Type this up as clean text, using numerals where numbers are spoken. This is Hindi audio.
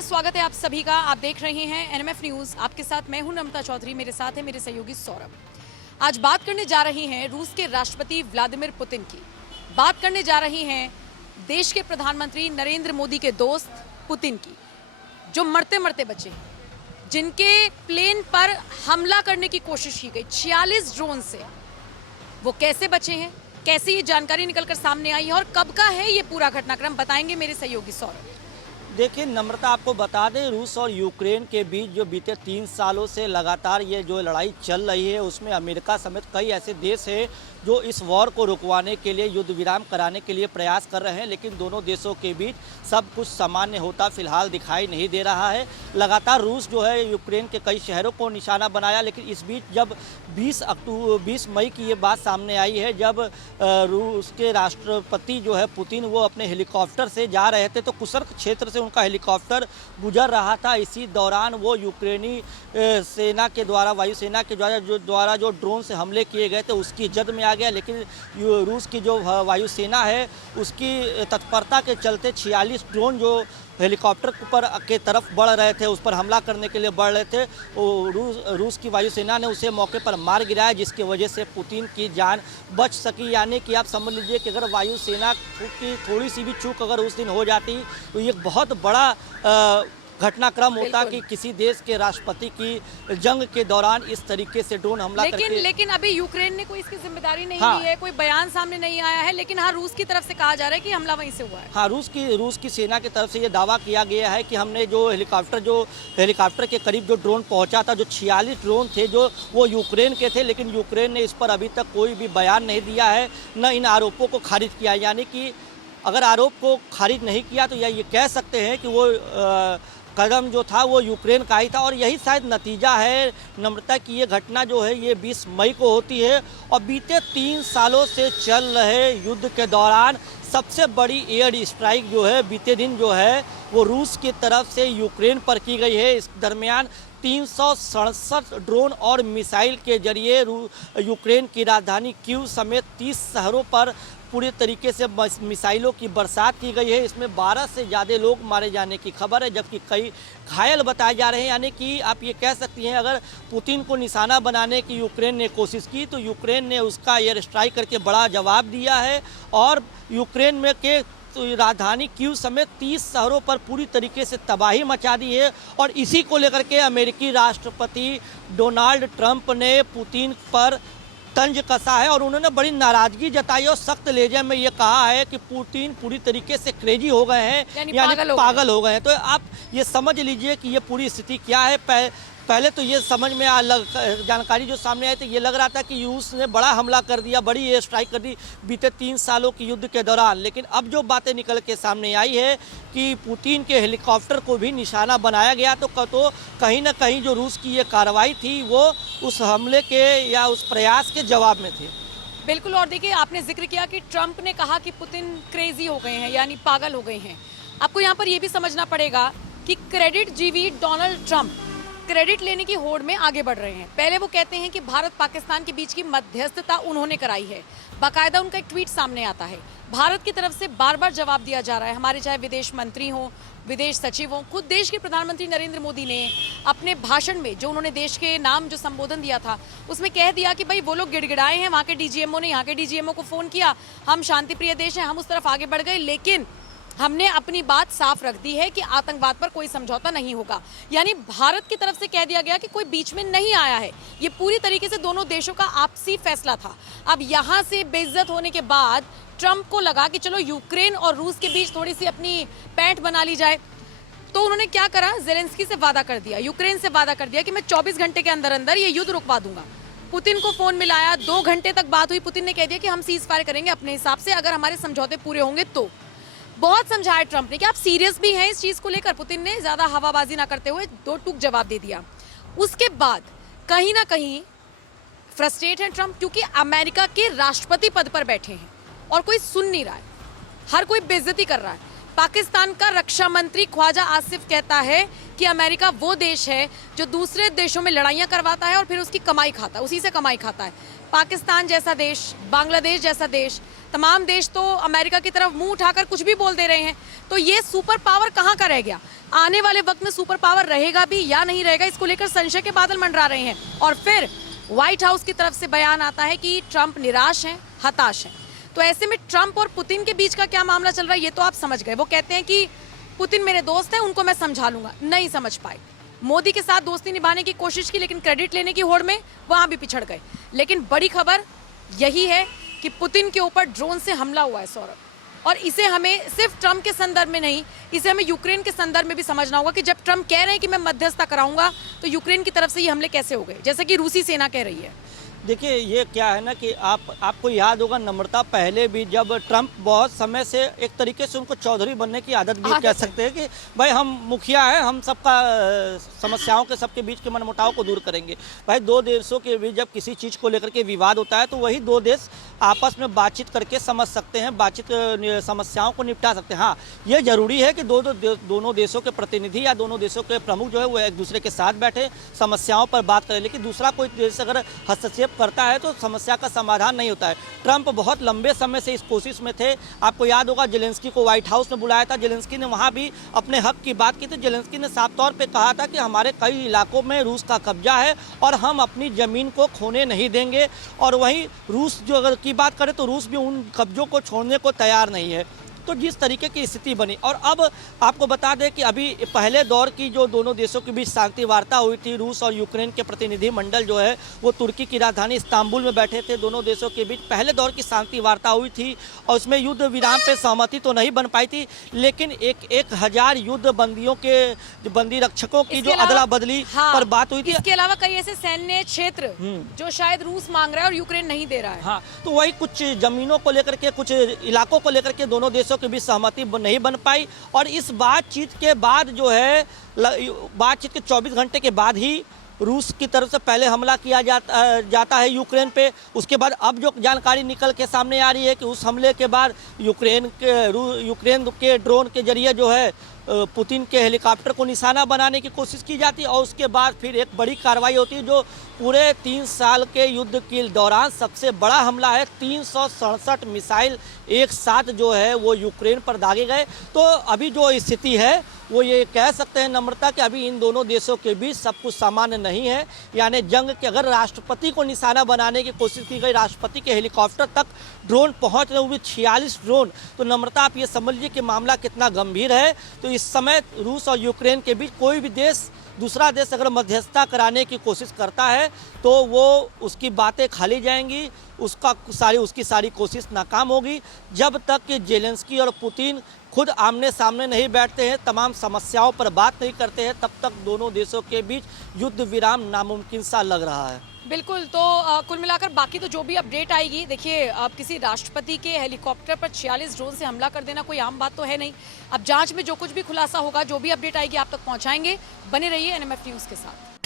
नमस्कार, स्वागत है आप सभी का। आप देख रहे हैं एनएमएफ न्यूज। आपके साथ मैं हूं नम्रता चौधरी, मेरे साथ है मेरे सहयोगी सौरभ। आज बात करने जा रही हैं रूस के राष्ट्रपति व्लादिमीर पुतिन की। बात करने जा रही हैं देश के प्रधानमंत्री नरेंद्र मोदी के दोस्त पुतिन की, जो मरते मरते बचे हैं, जिनके प्लेन पर हमला करने की कोशिश की गई 46 ड्रोन से। वो कैसे बचे हैं, कैसे ये जानकारी निकलकर सामने आई है और कब का है ये पूरा घटनाक्रम, बताएंगे मेरे सहयोगी सौरभ। देखिए नम्रता, आपको बता दें, रूस और यूक्रेन के बीच जो बीते 3 सालों से लगातार ये जो लड़ाई चल रही है, उसमें अमेरिका समेत कई ऐसे देश हैं जो इस वॉर को रुकवाने के लिए, युद्ध विराम कराने के लिए प्रयास कर रहे हैं। लेकिन दोनों देशों के बीच सब कुछ सामान्य होता फिलहाल दिखाई नहीं दे रहा है। लगातार रूस जो है यूक्रेन के कई शहरों को निशाना बनाया, लेकिन इस बीच जब 20 मई की ये बात सामने आई है, जब रूस के राष्ट्रपति जो है पुतिन, वो अपने हेलीकॉप्टर से जा रहे थे, तो कुर्स्क क्षेत्र से उनका हेलीकॉप्टर गुजर रहा था। इसी दौरान वो यूक्रेनी सेना के द्वारा, वायुसेना के द्वारा जो ड्रोन से हमले किए गए थे, उसकी जद में आ गया। लेकिन रूस की जो वायुसेना है, उसकी तत्परता के चलते 46 ड्रोन जो हेलीकॉप्टर पर के तरफ बढ़ रहे थे, उस पर हमला करने के लिए बढ़ रहे थे, रूस की वायुसेना ने उसे मौके पर मार गिराया, जिसकी वजह से पुतिन की जान बच सकी। यानी कि आप समझ लीजिए कि अगर वायुसेना की थोड़ी सी भी चूक अगर उस दिन हो जाती तो ये बहुत बड़ा घटनाक्रम होता कि किसी देश के राष्ट्रपति की जंग के दौरान इस तरीके से ड्रोन हमला करके। लेकिन अभी यूक्रेन ने कोई इसकी जिम्मेदारी नहीं ली है, कोई बयान सामने नहीं आया है। लेकिन हाँ, रूस की तरफ से कहा जा रहा है कि हमला वहीं से हुआ है। हाँ, रूस की सेना की तरफ से ये दावा किया गया है कि हमने जो हेलीकॉप्टर के करीब जो ड्रोन पहुंचा था, जो 46 ड्रोन थे, जो वो यूक्रेन के थे, लेकिन यूक्रेन ने इस पर अभी तक कोई भी बयान नहीं दिया है, न इन आरोपों को खारिज किया। यानी कि अगर आरोप को खारिज नहीं किया तो ये कह सकते हैं कि वो कदम जो था वो यूक्रेन का ही था। और यही शायद नतीजा है नम्रता की ये घटना जो है ये 20 मई को होती है, और बीते 3 सालों से चल रहे युद्ध के दौरान सबसे बड़ी एयर स्ट्राइक जो है बीते दिन जो है वो रूस की तरफ से यूक्रेन पर की गई है। इस दरमियान 367 ड्रोन और मिसाइल के जरिए यूक्रेन की राजधानी कीव समेत 30 शहरों पर पूरी तरीके से मिसाइलों की बरसात की गई है। इसमें 12 से ज़्यादा लोग मारे जाने की खबर है, जबकि कई घायल बताए जा रहे हैं। यानी कि आप ये कह सकती हैं, अगर पुतिन को निशाना बनाने की यूक्रेन ने कोशिश की तो यूक्रेन ने उसका एयर स्ट्राइक करके बड़ा जवाब दिया है, और यूक्रेन में के तो राजधानी कीव समेत 30 शहरों पर पूरी तरीके से तबाही मचा दी है। और इसी को लेकर के अमेरिकी राष्ट्रपति डोनाल्ड ट्रंप ने पुतिन पर तंज कसा है, और उन्होंने बड़ी नाराजगी जताई और सख्त लहजे में ये कहा है कि पुतिन पूरी तरीके से क्रेजी हो गए हैं, यानी पागल हो गए हैं। तो आप ये समझ लीजिए कि ये पूरी स्थिति क्या है। पहले तो ये समझ में जानकारी जो सामने आई थी, ये लग रहा था कि रूस ने बड़ा हमला कर दिया, बड़ी एयर स्ट्राइक कर दी बीते 3 सालों की युद्ध के दौरान। लेकिन अब जो बातें निकल के सामने आई है कि पुतिन के हेलीकॉप्टर को भी निशाना बनाया गया, तो कहीं ना कहीं जो रूस की ये कार्रवाई थी वो उस हमले के या उस प्रयास के जवाब में थी। बिल्कुल। और देखिए, आपने जिक्र किया कि ट्रंप ने कहा कि पुतिन क्रेजी हो गए हैं, यानी पागल हो गए हैं। आपको यहाँ पर यह भी समझना पड़ेगा कि क्रेडिट जीवी डोनाल्ड ट्रंप क्रेडिट लेने की होड़ में आगे बढ़ रहे हैं। पहले वो कहते हैं कि भारत पाकिस्तान के बीच की मध्यस्थता उन्होंने कराई है, बाकायदा उनका एक ट्वीट सामने आता है। भारत की तरफ से बार बार जवाब दिया जा रहा है, हमारे चाहे विदेश मंत्री हों, विदेश सचिव हों। खुद देश के प्रधानमंत्री नरेंद्र मोदी ने अपने भाषण में, जो उन्होंने देश के नाम जो संबोधन दिया था, उसमें कह दिया कि भाई वो लोग गिड़गिड़ाए हैं, वहाँ के डीजीएमओ ने यहाँ के डीजीएमओ को फ़ोन किया, हम शांतिप्रिय देश हैं, हम उस तरफ आगे बढ़ गए, लेकिन हमने अपनी बात साफ रख दी है कि आतंकवाद पर कोई समझौता नहीं होगा। यानी भारत की तरफ से कह दिया गया कि कोई बीच में नहीं आया है। ये पूरी तरीके से दोनों देशों का आपसी फैसला था। अब यहाँ से बेइज्जत होने के बाद ट्रंप को लगा कि चलो यूक्रेन और रूस के बीच थोड़ी सी अपनी पैंठ बना ली जाए, तो उन्होंने क्या करा, ज़ेलेंस्की से वादा कर दिया, यूक्रेन से वादा कर दिया कि मैं 24 घंटे के अंदर अंदर ये युद्ध रुकवा दूंगा। पुतिन को फोन मिलाया, 2 घंटे तक बात हुई। पुतिन ने कह दिया कि हम सीज फायर करेंगे अपने हिसाब से, अगर हमारे समझौते पूरे होंगे तो। बहुत समझाया ट्रंप ने कि आप सीरियस भी हैं इस चीज को लेकर। पुतिन ने ज्यादा हवाबाजी ना करते हुए 2 टूक जवाब दे दिया। उसके बाद कहीं ना कहीं फ्रस्ट्रेट है ट्रंप, क्योंकि अमेरिका के राष्ट्रपति पद पर बैठे हैं और कोई सुन नहीं रहा है, हर कोई बेइज्जती कर रहा है। पाकिस्तान का रक्षा मंत्री ख्वाजा आसिफ कहता है कि अमेरिका वो देश है जो दूसरे देशों में लड़ाइयां करवाता है और फिर उसकी कमाई खाता है, उसी से कमाई खाता है। पाकिस्तान जैसा देश, बांग्लादेश जैसा देश, तमाम देश तो अमेरिका की तरफ मुंह उठाकर कुछ भी बोल दे रहे हैं। तो ये सुपर पावर कहाँ का रह गया? आने वाले वक्त में सुपर पावर रहेगा भी या नहीं रहेगा, इसको लेकर संशय के बादल मंडरा रहे हैं। और फिर व्हाइट हाउस की तरफ से बयान आता है कि ट्रंप निराश हैं, हताश हैं। तो ऐसे में ट्रंप और पुतिन के बीच का क्या मामला चल रहा है ये तो आप समझ गए। वो कहते हैं कि पुतिन मेरे दोस्त हैं, उनको मैं समझा लूंगा। नहीं समझ पाए। मोदी के साथ दोस्ती निभाने की कोशिश की, लेकिन क्रेडिट लेने की होड़ में वहां भी पिछड़ गए। लेकिन बड़ी खबर यही है कि पुतिन के ऊपर ड्रोन से हमला हुआ है सौरभ, और इसे हमें सिर्फ ट्रंप के संदर्भ में नहीं, इसे हमें यूक्रेन के संदर्भ में भी समझना होगा कि जब ट्रंप कह रहे हैं कि मैं मध्यस्थता कराऊंगा, तो यूक्रेन की तरफ से ये हमले कैसे हो गए, जैसे कि रूसी सेना कह रही है। देखिए, ये क्या है ना कि आपको याद होगा नम्रता, पहले भी जब ट्रंप बहुत समय से एक तरीके से उनको चौधरी बनने की आदत भी कह सकते हैं कि भाई हम मुखिया हैं, हम सबका समस्याओं के सबके बीच के मनमुटाव को दूर करेंगे। भाई दो देशों के बीच जब किसी चीज़ को लेकर के विवाद होता है तो वही दो देश आपस में बातचीत करके समझ सकते हैं, समस्याओं को निपटा सकते हैं। हाँ, ये जरूरी है कि दोनों देशों के प्रतिनिधि या दोनों देशों के प्रमुख जो है वो एक दूसरे के साथ बैठे, समस्याओं पर बात करें। लेकिन दूसरा कोई देश अगर हस्तक्षेप करता है तो समस्या का समाधान नहीं होता है। ट्रंप बहुत लंबे समय से इस कोशिश में थे। आपको याद होगा जेलेंस्की को व्हाइट हाउस में बुलाया था, जेलेंस्की ने वहां भी अपने हक की बात की थी। जेलेंस्की ने साफ तौर पे कहा था कि हमारे कई इलाकों में रूस का कब्जा है और हम अपनी ज़मीन को खोने नहीं देंगे। और वहीं रूस जो अगर की बात करें तो रूस भी उन कब्जों को छोड़ने को तैयार नहीं है। तो जिस तरीके की स्थिति बनी, और अब आपको बता दें कि अभी पहले दौर की जो दोनों देशों के बीच शांति वार्ता हुई थी, रूस और यूक्रेन के प्रतिनिधि मंडल जो है वो तुर्की की राजधानी इस्तांबुल में बैठे थे। दोनों देशों के बीच पहले दौर की शांति वार्ता हुई थी और उसमें युद्ध विराम पे सहमति तो नहीं बन पाई थी, लेकिन 1000 युद्ध बंदियों के बंदी रक्षकों की जो अदला बदली पर बात हुई थी। इसके अलावा कई ऐसे सैन्य क्षेत्र जो शायद रूस मांग रहा है और यूक्रेन नहीं दे रहा है। हाँ, तो वही कुछ जमीनों को लेकर के, कुछ इलाकों को लेकर के दोनों देशों के बीच सहमति नहीं बन पाई। और इस बातचीत के बाद जो है, बातचीत के 24 घंटे के बाद ही रूस की तरफ से पहले हमला किया जाता है यूक्रेन पे। उसके बाद अब जो जानकारी निकल के सामने आ रही है कि उस हमले के बाद यूक्रेन के ड्रोन के जरिए जो है पुतिन के हेलीकॉप्टर को निशाना बनाने की कोशिश की जाती है। और उसके बाद फिर एक बड़ी कार्रवाई होती है जो पूरे 3 साल के युद्ध के दौरान सबसे बड़ा हमला है। 367 मिसाइल एक साथ जो है वो यूक्रेन पर दागे गए। तो अभी जो स्थिति है वो ये कह सकते हैं नम्रता कि अभी इन दोनों देशों के बीच सब कुछ सामान्य नहीं है। यानी जंग के अगर राष्ट्रपति को निशाना बनाने की कोशिश की गई, राष्ट्रपति के हेलीकॉप्टर तक ड्रोन पहुंच रहे, वो भी 46 ड्रोन, तो नम्रता आप ये समझ लीजिए कि मामला कितना गंभीर है। तो इस समय रूस और यूक्रेन के बीच कोई भी देश, दूसरा देश अगर मध्यस्थता कराने की कोशिश करता है तो वो उसकी बातें खाली जाएंगी, उसकी सारी कोशिश नाकाम होगी। जब तक कि जेलेंस्की और पुतिन खुद आमने सामने नहीं बैठते हैं, तमाम समस्याओं पर बात नहीं करते हैं, तब तक दोनों देशों के बीच युद्ध विराम नामुमकिन सा लग रहा है। बिल्कुल। तो कुल मिलाकर बाकी तो जो भी अपडेट आएगी, देखिए अब किसी राष्ट्रपति के हेलीकॉप्टर पर 46 ड्रोन से हमला कर देना कोई आम बात तो है नहीं। अब जांच में जो कुछ भी खुलासा होगा, जो भी अपडेट आएगी आप तक पहुंचाएंगे। बने रहिए एनएमएफ न्यूज़ के साथ।